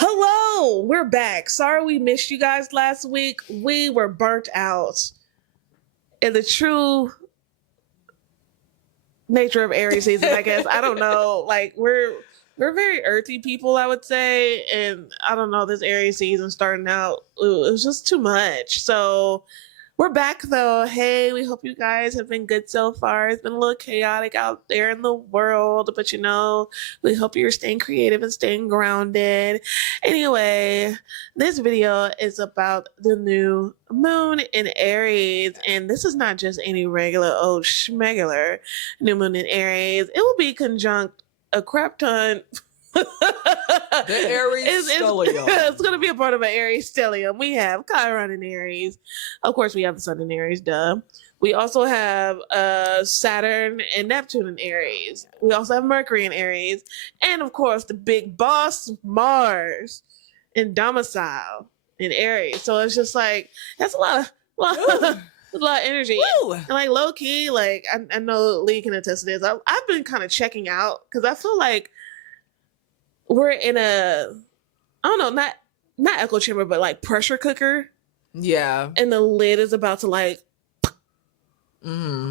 Hello, we're back. Sorry we missed you guys last week. We were burnt out. In the true nature of Aries season, I guess. I don't know. Like we're very earthy people, I would say. And I don't know, this Aries season starting out, it was just too much. So we're back though. Hey, we hope you guys have been good so far. It's been a little chaotic out there in the world, but we hope you're staying creative and staying grounded. Anyway, this video is about the new moon in Aries, and this is not just any regular old schmegular new moon in Aries. It will be conjunct a crap ton. The Aries Stellium. It's going to be a part of an Aries Stellium. We have Chiron in Aries. Of course, we have the Sun in Aries, duh. We also have Saturn and Neptune in Aries. We also have Mercury in Aries. And, of course, the big boss, Mars, in domicile in Aries. So it's just like, that's a lot of energy. Woo. And like low key, like I know Lee can attest to this. I've been kind of checking out because I feel like we're in a, I don't know, not echo chamber, but like pressure cooker. Yeah. And the lid is about to like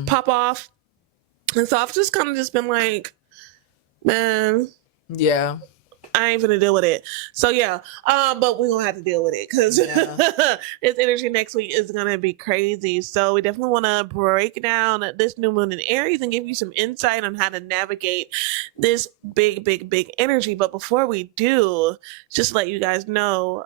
pop off. And so I've just kind of just been like, man. Yeah. I ain't gonna deal with it. So yeah, but we're gonna have to deal with it because this energy next week is gonna be crazy. So we definitely want to break down this new moon in Aries and give you some insight on how to navigate this big energy. But before we do, just to let you guys know,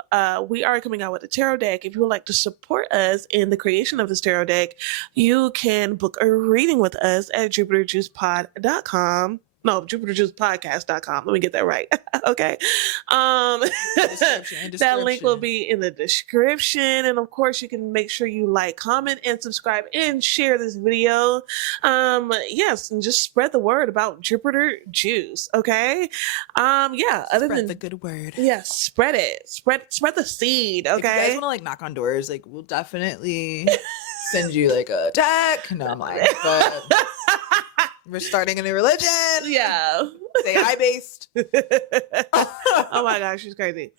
we are coming out with a tarot deck. If you would like to support us in the creation of this tarot deck, you can book a reading with us at jupiterjuicepod.com. No, jupiterjuicepodcast.com. Let me get that right. Okay. That link will be in the description. And of course, you can make sure you like, comment, and subscribe and share this video. Yes, and just spread the word about Jupiter Juice. Okay. Yeah. Spread the good word. Yeah, spread it. Spread the seed. Okay. If you guys want to like knock on doors, like we'll definitely send you like a deck. No, I'm lying. But we're starting a new religion. Yeah. Say hi based. Oh my gosh, she's crazy.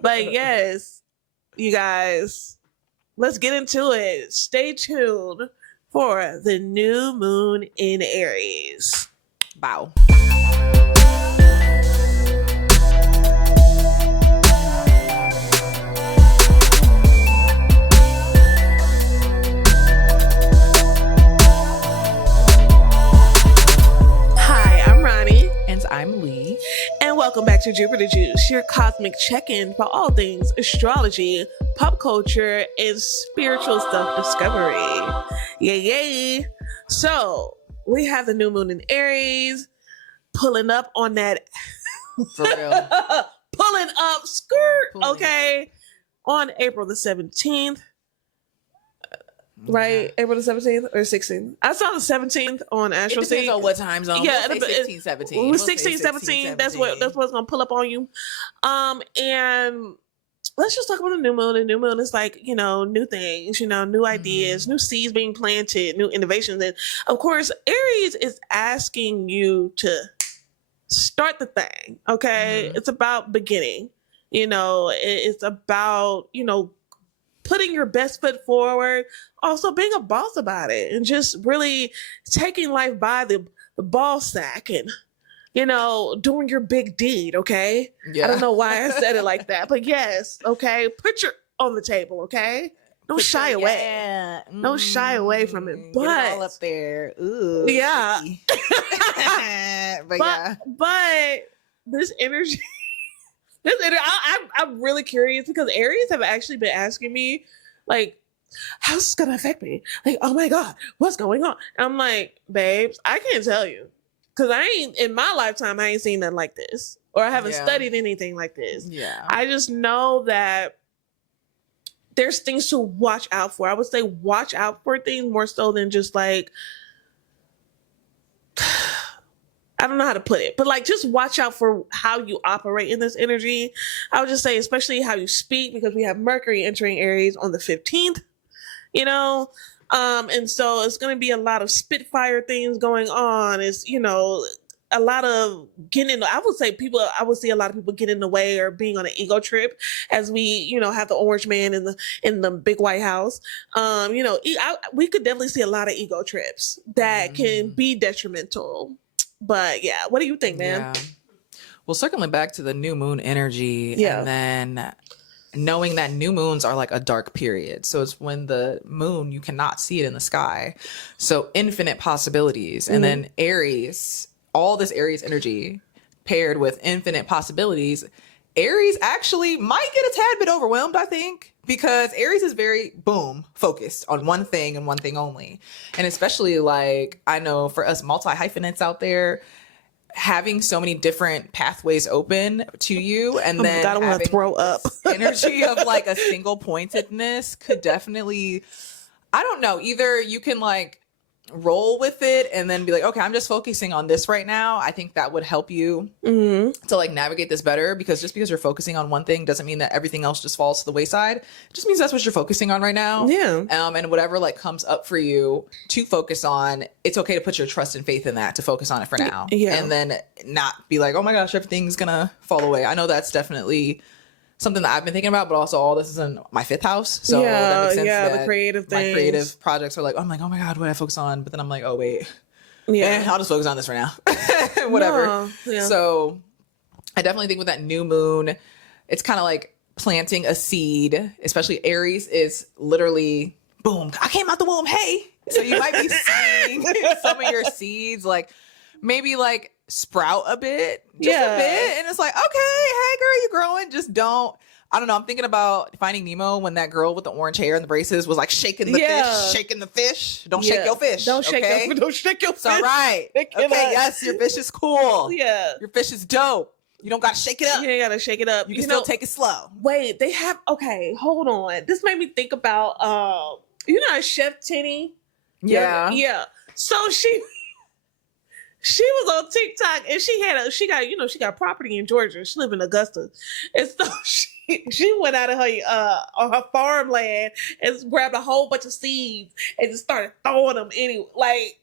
But yes, you guys, let's get into it. Stay tuned for the new moon in Aries. Wow. I'm Lee. And welcome back to Jupiter Juice, your cosmic check-in for all things astrology, pop culture, and spiritual self-discovery. Yay! So, we have the new moon in Aries, pulling up on that. For real. Pulling up, skirt, okay? On April the 17th. Right, April the 17th or 16th. I saw the 17th on Astrology. It depends on what time zone. Yeah, we'll 16, 17. 16, 17. That's what's gonna pull up on you. And let's just talk about the new moon. The new moon is like, new things, new ideas, new seeds being planted, new innovations. And of course, Aries is asking you to start the thing. Okay, it's about beginning. It's about putting your best foot forward, also being a boss about it, and just really taking life by the ball sack and, doing your big deed, okay? Yeah. I don't know why I said it like that, but yes, okay? Put your on the table, okay? Don't shy away. Yeah. Don't shy away from it. But get it all up there. Ooh. Yeah. but this energy... I'm really curious because Aries have actually been asking me, like, how's this gonna affect me? Like, oh my God, what's going on? And I'm like, babes, I can't tell you. Because in my lifetime, I ain't seen nothing like this. Or I haven't studied anything like this. Yeah. I just know that there's things to watch out for. I would say watch out for things more so than just like, I don't know how to put it, but like just watch out for how you operate in this energy. I would just say, especially how you speak, because we have Mercury entering Aries on the 15th, and so it's going to be a lot of spitfire things going on. It's, a lot of getting in, I would see a lot of people get in the way or being on an ego trip as we, you know, have the orange man in the big White House. You know, we could definitely see a lot of ego trips that can be detrimental. But yeah, what do you think, man? Yeah. Well, circling back to the new moon energy, and then knowing that new moons are like a dark period. So it's when the moon, you cannot see it in the sky. So infinite possibilities. And then Aries, all this Aries energy paired with infinite possibilities, Aries actually might get a tad bit overwhelmed, I think, because Aries is very focused on one thing and one thing only. And especially like, I know for us multi-hyphenates out there, having so many different pathways open to you, and then I want to throw up. Energy of like a single pointedness could definitely, I don't know, either you can like roll with it and then be like, okay, I'm just focusing on this right now. I think that would help you to like navigate this better, because just because you're focusing on one thing doesn't mean that everything else just falls to the wayside. It just means that's what you're focusing on right now. Yeah. And whatever like comes up for you to focus on, it's okay to put your trust and faith in that, to focus on it for now. Yeah. And then not be like, oh my gosh, everything's gonna fall away. I know that's definitely something that I've been thinking about, but also all this is in my 5th house. So that makes sense. Yeah, the creative things. My creative projects are like, I'm like, oh my God, what do I focus on? But then I'm like, oh wait. Yeah. I'll just focus on this for now. Whatever. No, yeah. So I definitely think with that new moon, it's kind of like planting a seed, especially Aries is literally, boom, I came out the womb. Hey. So you might be seeing some of your seeds, like maybe like sprout a bit, just a bit. And it's like, okay, hey girl, you growing. Just don't, I don't know. I'm thinking about Finding Nemo when that girl with the orange hair and the braces was like shaking the fish. Don't shake your fish. Don't shake your fish. It's all right. Okay, yes, your fish is cool. Yeah. Your fish is dope. You don't got to shake it up. You ain't got to shake it up. You can still take it slow. Wait, they have, okay, hold on. This made me think about, you know, Chef Tinny? Yeah. Yeah. So she was on TikTok and she got property in Georgia. She lived in Augusta. And so she went out of her on her farmland and grabbed a whole bunch of seeds and just started throwing them like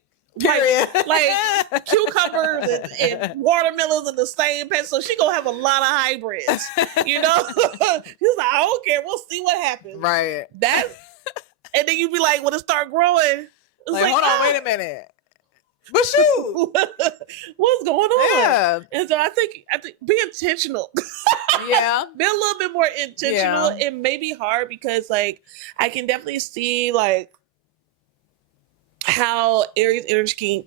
cucumbers and watermelons in the same patch. So she gonna have a lot of hybrids, you know? He's like, I don't care. We'll see what happens. Right. And then you be like, when it start growing, it's like hold on, wait a minute. But shoot, what's going on? Yeah. And so I think be intentional. Yeah. Be a little bit more intentional. It may be hard because like I can definitely see like how Aries energy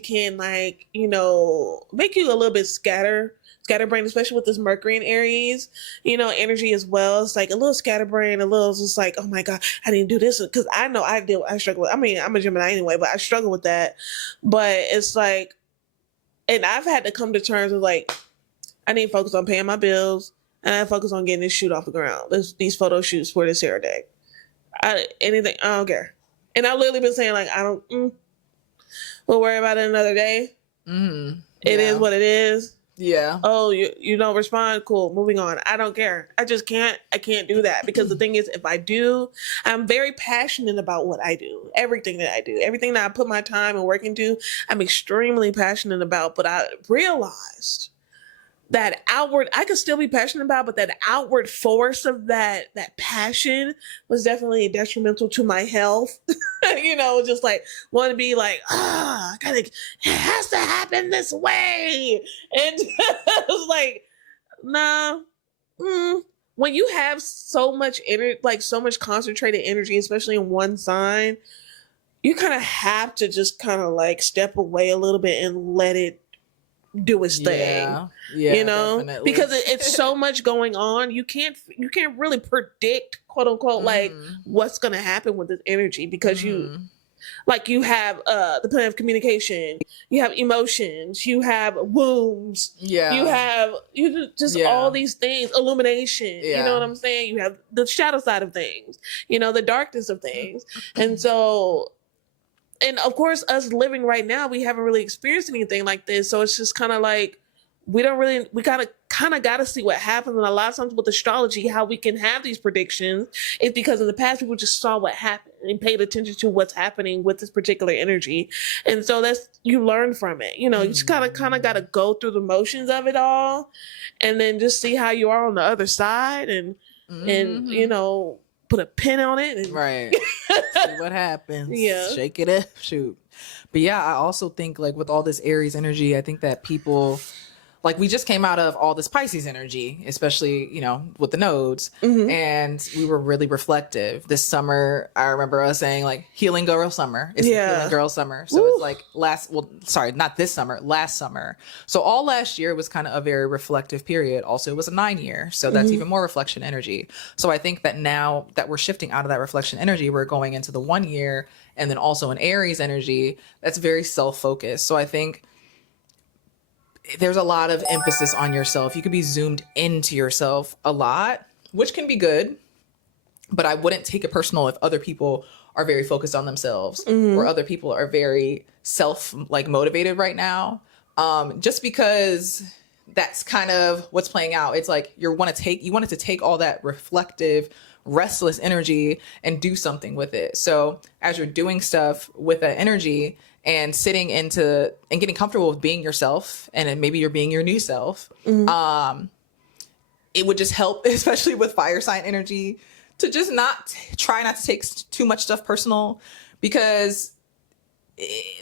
can like, you know, make you a little bit scatterbrained, especially with this Mercury in Aries, you know, energy as well. It's like a little scatterbrained, a little just like, oh my God, I didn't do this. Because I know I struggle with, I mean, I'm a Gemini anyway, but I struggle with that. But it's like, and I've had to come to terms with like, I need to focus on paying my bills and I focus on getting this shoot off the ground. These photo shoots for this hair day. I don't care. And I've literally been saying like, we'll worry about it another day. Mm-hmm. It is what it is. Yeah. Oh, you don't respond? Cool. Moving on. I don't care. I can't do that because the thing is, if I do, I'm very passionate about what I do. Everything that I do, everything that I put my time and work into, I'm extremely passionate about. But I realized that I could still be passionate about, but that outward force of that passion was definitely detrimental to my health. You know, just like want to be like, it has to happen this way. And it's like, nah. When you have so much energy, like so much concentrated energy, especially in one sign, you kind of have to just kind of like step away a little bit and let it do its thing. Yeah, you know, definitely. because it's so much going on. You can't really predict, quote unquote, like what's going to happen with this energy because you have the planet of communication, you have emotions, you have wombs, you have all these things, illumination. You know what I'm saying? You have the shadow side of things, you know, the darkness of things, and so. And of course, us living right now, we haven't really experienced anything like this. So it's just kind of like, we kind of got to see what happens. And a lot of times with astrology, how we can have these predictions is because in the past people just saw what happened and paid attention to what's happening with this particular energy. And so you learn from it. You just kind of got to go through the motions of it all and then just see how you are on the other side and put a pin on it. And right. See what happens. Yeah. Shake it up. Shoot. But yeah, I also think like with all this Aries energy, I think that people, like we just came out of all this Pisces energy, especially, with the nodes, and we were really reflective. This summer, I remember us saying like healing girl summer. It's the healing girl summer. So it's like not this summer, last summer. So all last year was kind of a very reflective period. Also, it was a 9-year. So that's even more reflection energy. So I think that now that we're shifting out of that reflection energy, we're going into the 1 year and then also an Aries energy that's very self-focused. So I think there's a lot of emphasis on yourself. You could be zoomed into yourself a lot, which can be good, but I wouldn't take it personal if other people are very focused on themselves or other people are very motivated right now. Just because that's kind of what's playing out. It's like you wanted to take all that reflective, restless energy and do something with it. So as you're doing stuff with that energy, and sitting into and getting comfortable with being yourself, and then maybe you're being your new self, it would just help, especially with fire sign energy, to just try not to take too much stuff personal, because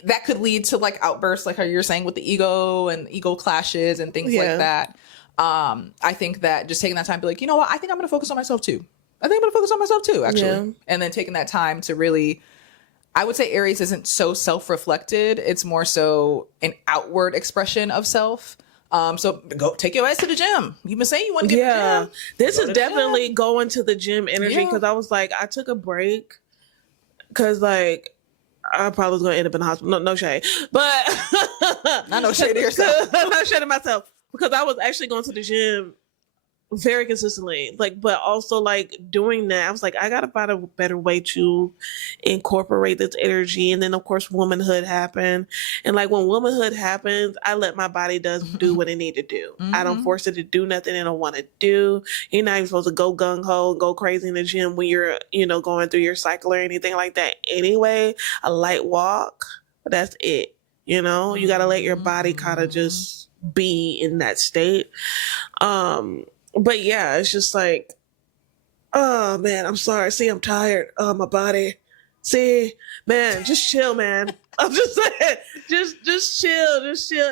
that could lead to like outbursts, like how you're saying with the ego and ego clashes and things like that. I think that just taking that time to be like, you know what, I think I'm going to focus on myself too. Actually. Yeah. And then taking that time to really, I would say Aries isn't so self-reflected. It's more so an outward expression of self. So go take your ass to the gym. You've been saying you want to get to the gym. This is definitely going to the gym energy, because I was like, I took a break because like I probably was going to end up in the hospital. No shade. But not no shade to yourself. No shade to myself, because I was actually going to the gym very consistently, but also doing that, I was like, I gotta find a better way to incorporate this energy. And then of course womanhood happened, and when womanhood happens, I let my body do what it need to do. I don't force it to do nothing it don't want to do. You're not even supposed to go gung-ho and go crazy in the gym when you're going through your cycle or anything like that anyway. A light walk, but that's it. You gotta let your body kind of just be in that state. But yeah, it's just like, oh man, I'm sorry. See, I'm tired. Oh, my body. See, man, just chill, man. I'm just saying, just chill.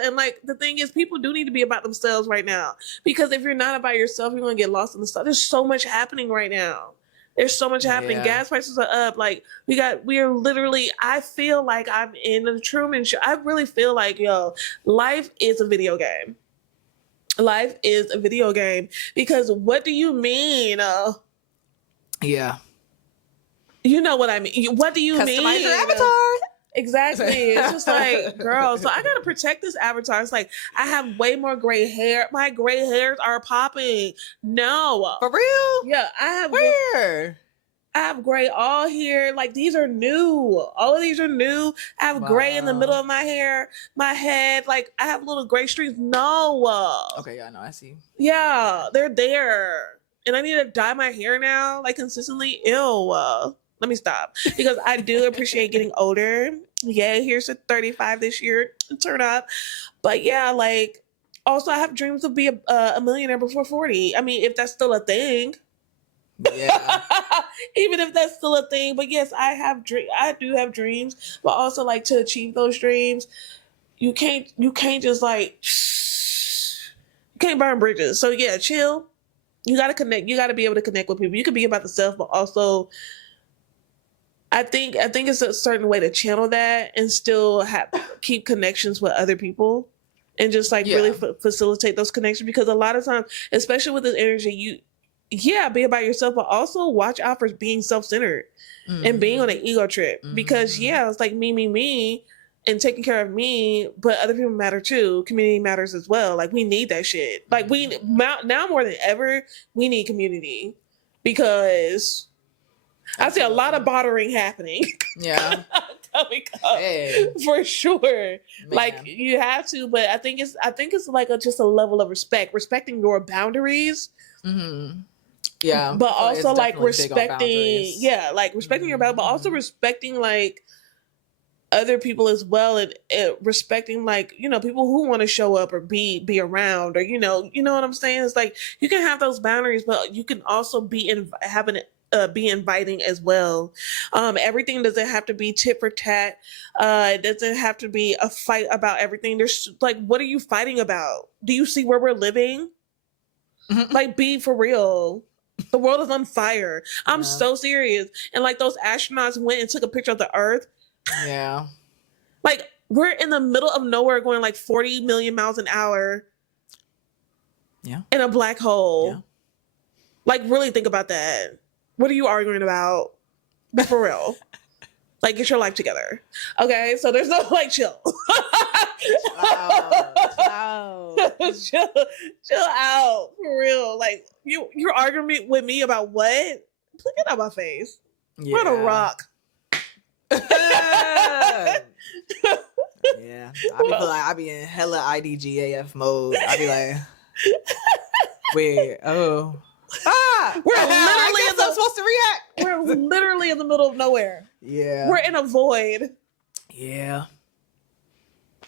And the thing is, people do need to be about themselves right now, because if you're not about yourself, you're gonna get lost in the stuff. There's so much happening right now. There's so much happening. Gas prices are up. We are literally, I feel like I'm in the Truman Show. I really feel like, life is a video game. Life is a video game, because what do you mean? Yeah. You know what I mean. What do you mean? Customize your avatar. Exactly. It's just like, girl, so I got to protect this avatar. It's like, I have way more gray hair. My gray hairs are popping. No. For real? Yeah. I have. Where? I have gray all here. These are new. All of these are new. I have gray in the middle of my hair, my head. I have little gray streaks. No. Okay, yeah, no, I see. Yeah, they're there. And I need to dye my hair now, also Ew. Let me stop. Because I do appreciate getting older. Yay, here's a 35 this year. Turn up. But yeah, also I have dreams of being a millionaire before 40. I mean, if that's still a thing. Yeah. Even if that's still a thing. But yes, I do have dreams, but also to achieve those dreams, you can't just you can't burn bridges. So yeah, chill. You got to connect. You got to be able to connect with people. You can be about the self, but also I think it's a certain way to channel that and still keep connections with other people, and just really facilitate those connections, because a lot of times, especially with this energy, be about yourself, but also watch out for being self-centered and being on an ego trip, because it's me and taking care of me, but other people matter too. Community matters as well. We need that shit. We now more than ever, we need community, because I see a lot of bartering happening. Yeah. coming up for sure. Man. Like you have to, but I think it's like just a level of respecting your boundaries. Mm-hmm. Yeah, but also like respecting, respecting your boundaries, but also respecting like other people as well, and respecting like people who want to show up or be around, or you know what I'm saying. It's like you can have those boundaries, but you can also be inviting as well. Everything doesn't have to be tit for tat. It doesn't have to be a fight about everything. There's like, what are you fighting about? Do you see where we're living? Mm-hmm. Like, be for real. The world is on fire. I'm so serious. And like those astronauts went and took a picture of the Earth. Yeah. Like, we're in the middle of nowhere going like 40 million miles an hour. Yeah. In a black hole. Yeah. Like, really think about that. What are you arguing about? Be for real. Like, get your life together. Okay? So there's no, like, chill. Chill out. For real. Like, you're arguing with me about what? Get out my face. Yeah. What a rock. Yeah. I be in hella IDGAF mode. I be like, wait, oh. We're literally in the middle of nowhere. Yeah. We're in a void. Yeah.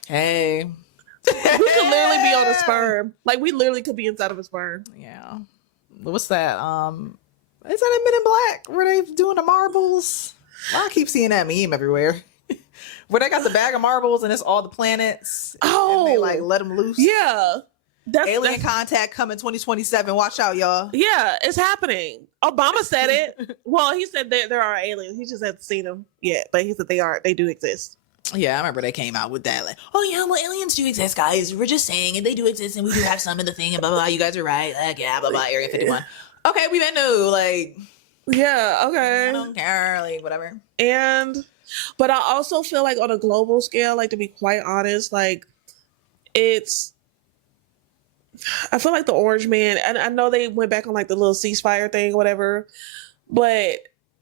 Hey. We could literally be on a sperm. Like, we literally could be inside of a sperm. Yeah. What's that? Is that in Men in Black where they doing the marbles? Well, I keep seeing that meme everywhere. Where they got the bag of marbles and it's all the planets. Oh. And they like let them loose. Yeah. Alien contact coming 2027. Watch out, y'all. Yeah, it's happening. Obama said it. Well, he said that there are aliens. He just hasn't seen them yet, but he said they do exist. Yeah, I remember they came out with that. Like, oh yeah, well, aliens do exist, guys. We're just saying, and they do exist, and we do have some in the thing, and blah blah blah. You guys are right. Like, yeah, blah blah. Area 51. Okay, we been new. Like, yeah, okay. I don't care. Like, whatever. But I also feel like on a global scale, like, to be quite honest, like, I feel like the Orange Man, and I know they went back on like the little ceasefire thing or whatever, but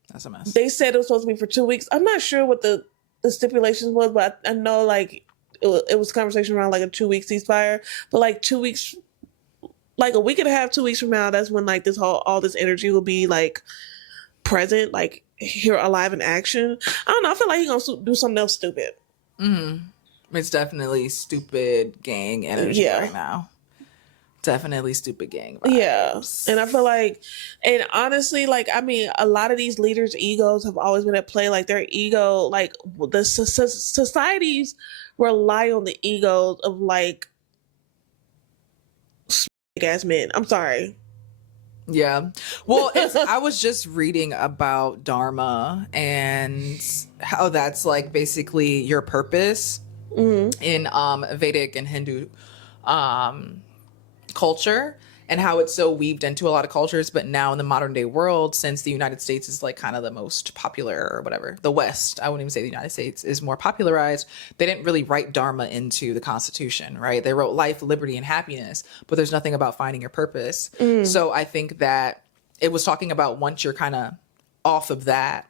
that's a mess. They said it was supposed to be for 2 weeks. I'm not sure what the stipulations was, but I know like it was conversation around like a 2-week ceasefire, but like 2 weeks, like a week and a half, 2 weeks from now, that's when like all this energy will be like present, like here alive in action. I don't know. I feel like he's gonna do something else stupid. Mm-hmm. It's definitely stupid gang energy right now. Definitely stupid gang vibes. Yeah. And I feel like, and honestly, like, I mean, a lot of these leaders' egos have always been at play. Like, their ego, like, the societies rely on the egos of, like, ass men. I'm sorry. Yeah. Well, I was just reading about Dharma and how that's, like, basically your purpose in Vedic and Hindu culture, and how it's so weaved into a lot of cultures. But now in the modern day world, since the United States is like kind of the most popular, or whatever, the West, I wouldn't even say the United States is more popularized, they didn't really write Dharma into the Constitution, right? They wrote life, liberty, and happiness, but there's nothing about finding your purpose. So I think that it was talking about once you're kind of off of that,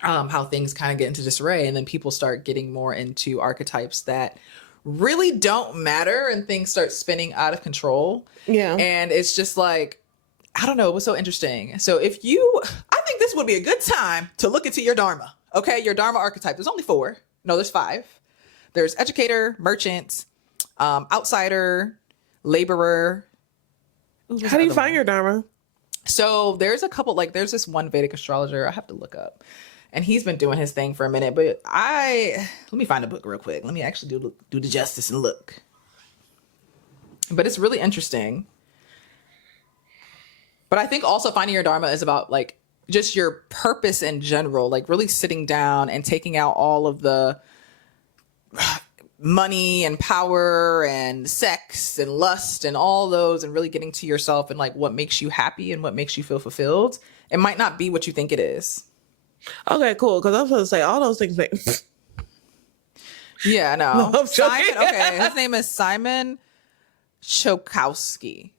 how things kind of get into disarray, and then people start getting more into archetypes that really don't matter, and things start spinning out of control. Yeah. And it's just like, I don't know, it was so interesting. So I think this would be a good time to look into your Dharma. Okay, your Dharma archetype. There's only 4. No, there's 5. There's educator, merchant, outsider, laborer. How do you find your Dharma? So there's a couple, like there's this one Vedic astrologer I have to look up. And he's been doing his thing for a minute, but let me find a book real quick. Let me actually do the justice and look. But it's really interesting. But I think also finding your Dharma is about like just your purpose in general, like really sitting down and taking out all of the money and power and sex and lust and all those, and really getting to yourself and like what makes you happy and what makes you feel fulfilled. It might not be what you think it is. Okay, cool. Because I was going to say all those things. Yeah, no. Simon. Okay, his name is Simon Chokowski,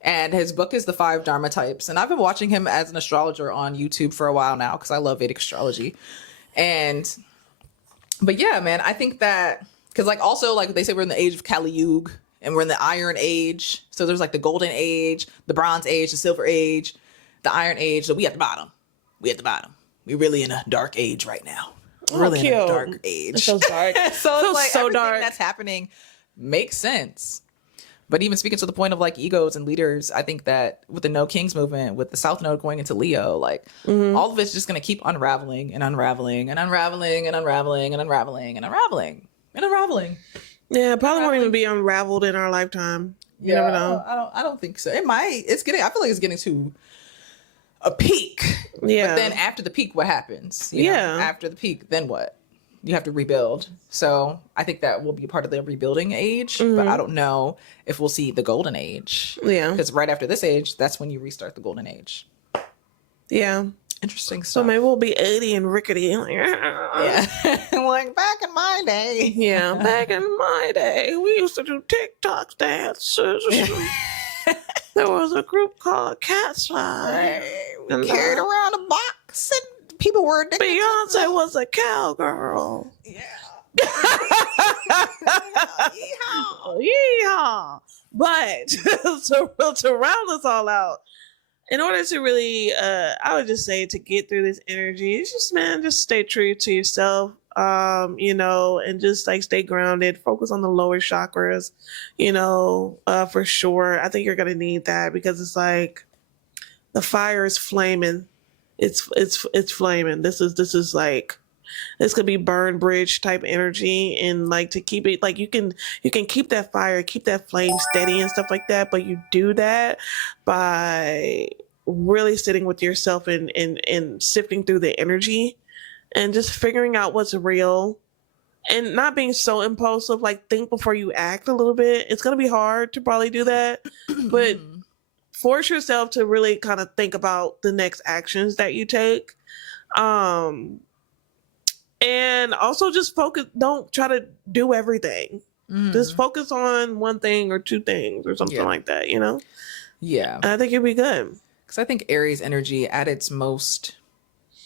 and his book is The 5 Dharma Types. And I've been watching him as an astrologer on YouTube for a while now because I love Vedic astrology. But yeah, man, I think that because like also like they say we're in the age of Kali Yuga and we're in the Iron Age. So there's like the Golden Age, the Bronze Age, the Silver Age, the Iron Age. So we at the bottom. We're really in a dark age right now. We're really in a dark age. It's so dark. So it's like so everything dark that's happening makes sense. But even speaking to the point of like egos and leaders, I think that with the No Kings movement, with the South Node going into Leo, like all of it's just going to keep unraveling and unraveling and unraveling and unraveling and unraveling and unraveling and unraveling. Yeah, probably won't even be unraveled in our lifetime. You never know. I don't think so. It might. I feel like it's getting to a peak. Yeah. But then after the peak, what happens? You know, after the peak, then what? You have to rebuild. So I think that will be part of the rebuilding age, but I don't know if we'll see the golden age. Yeah. Because right after this age, that's when you restart the golden age. Yeah. Interesting stuff. So maybe we'll be 80 and rickety. Yeah. Like back in my day. Yeah, back in my day, we used to do TikTok dances. There was a group called Cat's Eye. We carried around a box and people were addicted. Beyonce was a cowgirl. Yeah. Yeehaw. But to round this all out, in order to really, I would just say to get through this energy, it's just stay true to yourself, and just like stay grounded, focus on the lower chakras, for sure. I think you're going to need that because it's like the fire is flaming. It's flaming. This is like, this could be burn bridge type energy, and like to keep it like you can keep that fire, keep that flame steady and stuff like that. But you do that by really sitting with yourself and sifting through the energy and just figuring out what's real and not being so impulsive. Like think before you act a little bit. It's gonna be hard to probably do that, but force yourself to really kind of think about the next actions that you take. And also just focus, don't try to do everything. Just focus on one thing or two things or something like that, Yeah. And I think you'll be good. Because I think Aries energy at its most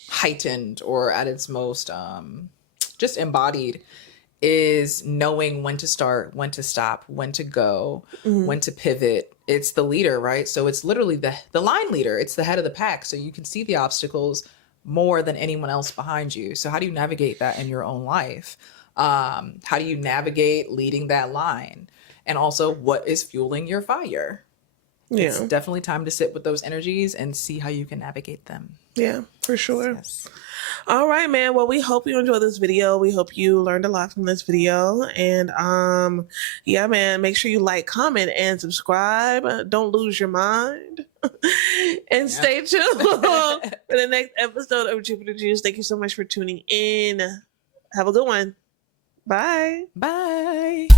heightened or at its most just embodied is knowing when to start, when to stop, when to go, when to pivot. It's the leader, right? So it's literally the line leader. It's the head of the pack. So you can see the obstacles more than anyone else behind you. So how do you navigate that in your own life? How do you navigate leading that line? And also, what is fueling your fire? Yeah. It's definitely time to sit with those energies and see how you can navigate them. Yeah, for sure. Yes. All right, man. Well, we hope you enjoyed this video. We hope you learned a lot from this video. And yeah, man, make sure you like, comment, and subscribe. Don't lose your mind. And stay tuned for the next episode of Jupiter Juice. Thank you so much for tuning in. Have a good one. Bye. Bye.